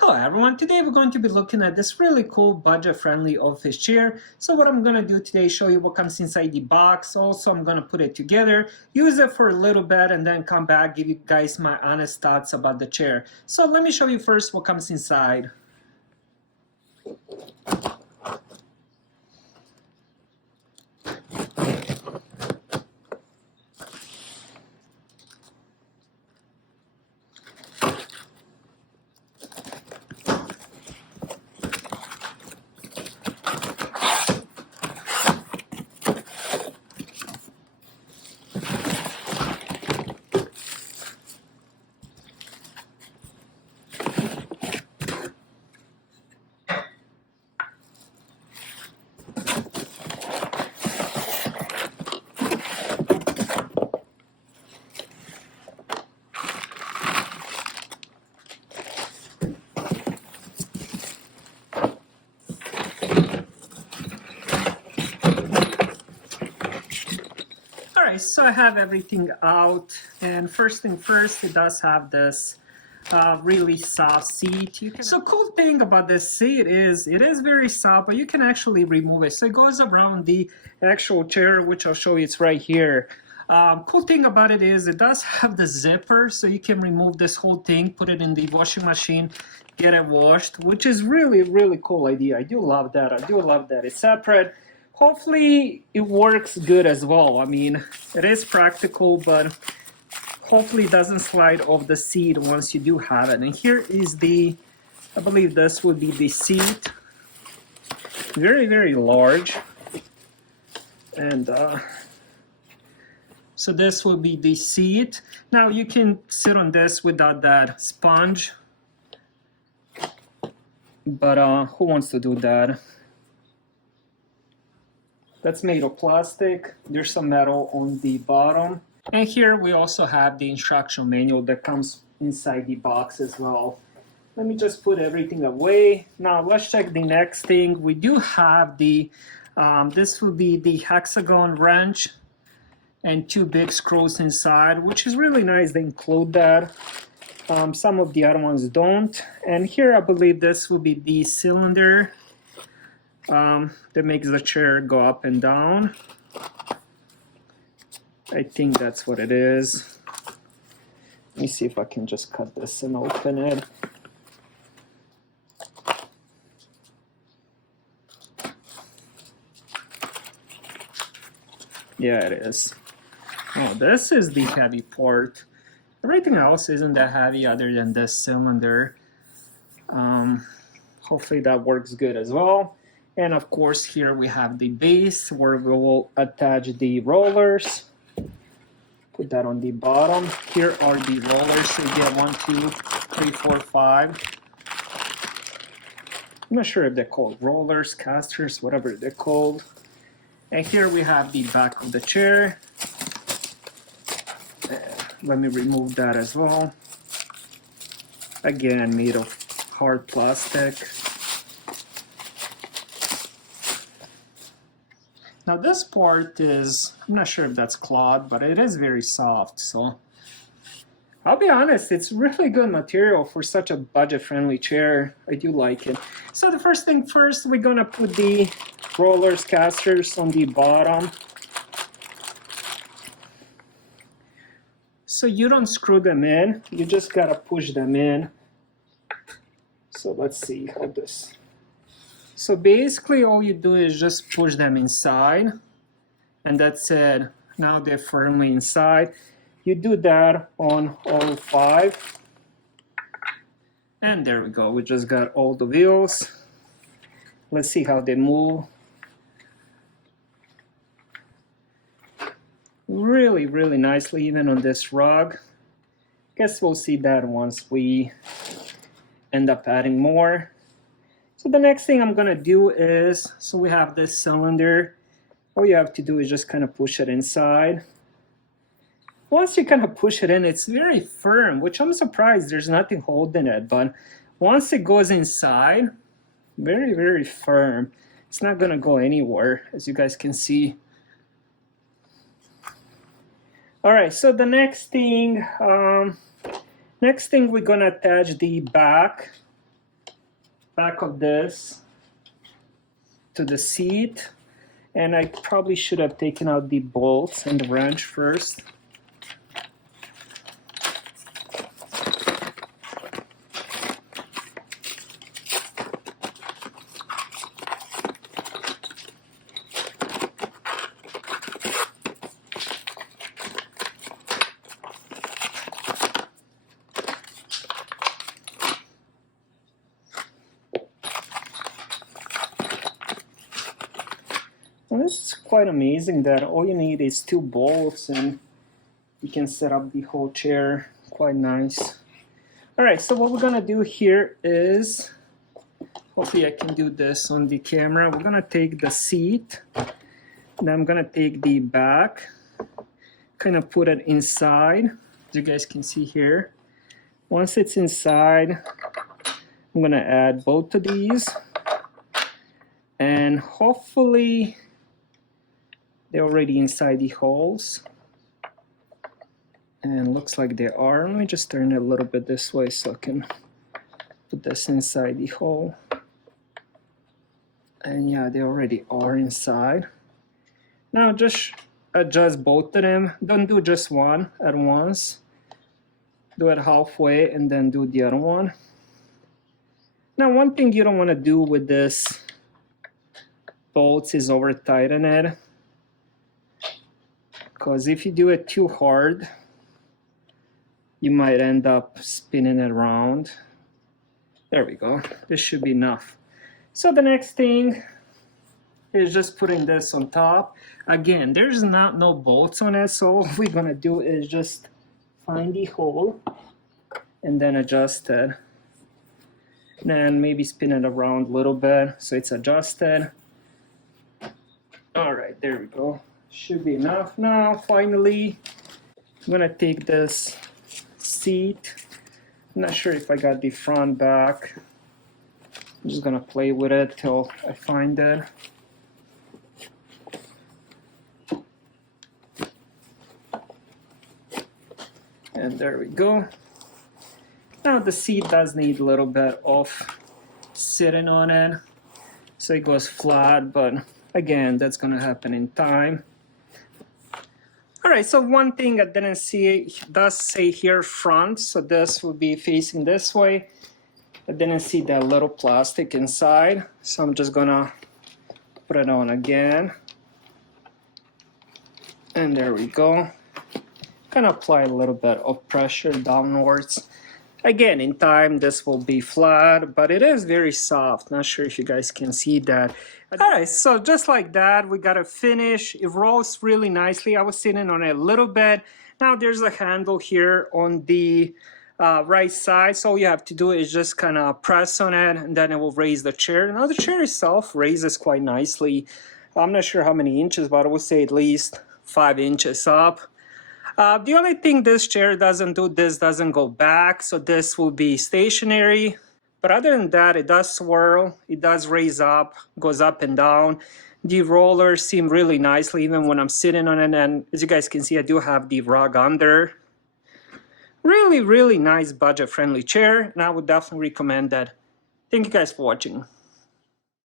Hello everyone, today we're going to be looking at this really cool budget-friendly office chair. So what I'm going to do today is show you what comes inside the box. Also, I'm going to put it together, use it for a little bit, and then come back, give you guys my honest thoughts about the chair. So let me show you first what comes inside. Alright, so I have everything out, and first thing first, it does have this really soft seat. So cool thing about this seat is it is very soft, but you can actually remove it. So it goes around the actual chair, which I'll show you. It's right here. Cool thing about it is it does have the zipper, so you can remove this whole thing, put it in the washing machine, get it washed, which is really cool idea. I do love that. It's separate. Hopefully it works good as well. I mean, it is practical, but hopefully it doesn't slide off the seat once you do have it. And here is the, I believe this would be the seat. Very large. And so this will be the seat. Now you can sit on this without that sponge. But who wants to do that? That's made of plastic. There's some metal on the bottom. And here we also have the instruction manual that comes inside the box as well. Let me just put everything away. Now let's check the next thing. We do have the, this will be the hexagon wrench and two big screws inside, which is really nice. They include that. Some of the other ones don't. And here I believe this will be the cylinder that makes the chair go up and down. I think that's what it is. Let me see if I can just cut this and open it. Yeah, it is. Oh, this is the heavy part. Everything else isn't that heavy other than this cylinder. Hopefully that works good as well. And of course, here we have the base where we will attach the rollers. Put that on the bottom. Here are the rollers. So you get 1, 2, 3, 4, 5. I'm not sure if they're called rollers, casters, whatever they're called. And here we have the back of the chair. Let me remove that as well. Again, made of hard plastic. Now this part is, I'm not sure if that's cloth, but it is very soft. So I'll be honest, it's really good material for such a budget-friendly chair. I do like it. So the first thing first, we're gonna put the rollers, casters on the bottom. So you don't screw them in, you just gotta push them in. So let's see how this. So basically all you do is just push them inside, and that's it. Now they're firmly inside. You do that on all 5. And there we go, we just got all the wheels. Let's see how they move. Really nicely, even on this rug. Guess we'll see that once we end up adding more. So the next thing I'm gonna do is, so we have this cylinder. All you have to do is just kind of push it inside. Once you kind of push it in, it's very firm, which I'm surprised there's nothing holding it. But once it goes inside, very firm. It's not gonna go anywhere, as you guys can see. All right, so the next thing we're gonna attach the back back of this to the seat. And I probably should have taken out the bolts and the wrench first. Well, this is quite amazing that all you need is 2 bolts and you can set up the whole chair. Quite nice. Alright, so what we're gonna do here is, hopefully I can do this on the camera. We're gonna take the seat, and I'm gonna take the back, kind of put it inside, as you guys can see here. Once it's inside, I'm gonna add both of these, and hopefully they're already inside the holes, and looks like they are. Let me just turn it a little bit this way so I can put this inside the hole. And yeah, they already are inside. Now just adjust both of them. Don't do just one at once. Do it halfway and then do the other one. Now one thing you don't want to do with this bolts is over tighten it, because if you do it too hard, you might end up spinning it around. There we go. This should be enough. So the next thing is just putting this on top. Again, there's no bolts on it, so all we're gonna do is just find the hole and then adjust it. Then maybe spin it around a little bit so it's adjusted. All right, there we go. Should be enough. Now, finally, I'm gonna take this seat. I'm not sure if I got the front back. I'm just gonna play with it till I find it. And there we go. Now the seat does need a little bit of sitting on it, so it goes flat, but again, that's gonna happen in time. All right, so one thing I didn't see, it does say here front, so this will be facing this way. I didn't see that little plastic inside, so I'm just gonna put it on again. And there we go. Gonna apply a little bit of pressure downwards. Again, in time, this will be flat, but it is very soft. Not sure if you guys can see that. All right, so just like that, we got a finish. It rolls really nicely. I was sitting on it a little bit. Now there's a handle here on the right side. So all you have to do is just kind of press on it, and then it will raise the chair. Now the chair itself raises quite nicely. I'm not sure how many inches, but I would say at least 5 inches up. The only thing this chair doesn't do, this doesn't go back, so this will be stationary. But other than that, it does swirl, it does raise up, goes up and down. The rollers seem really nicely even when I'm sitting on it, and as you guys can see, I do have the rug under. Really, really nice budget-friendly chair, and I would definitely recommend that. Thank you guys for watching.